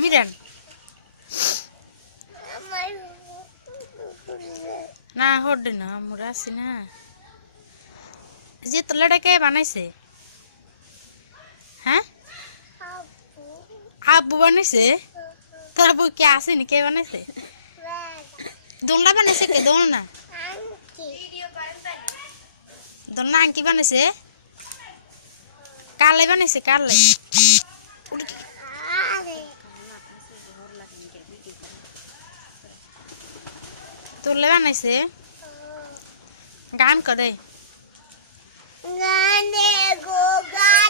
মিরান না হডে না আমরা আছি না যে তোলাটা কে বানাইছে হ্যাঁ আব্বু বানাইছে তোর আব্বু কে আসেনি কে বানাইছে দোলনা বানাইছে কে দোলনা দোলনা আংকি বানাইছে কালে বানাইছে কালে তোলে বানাইছে গান করে গানে গো গান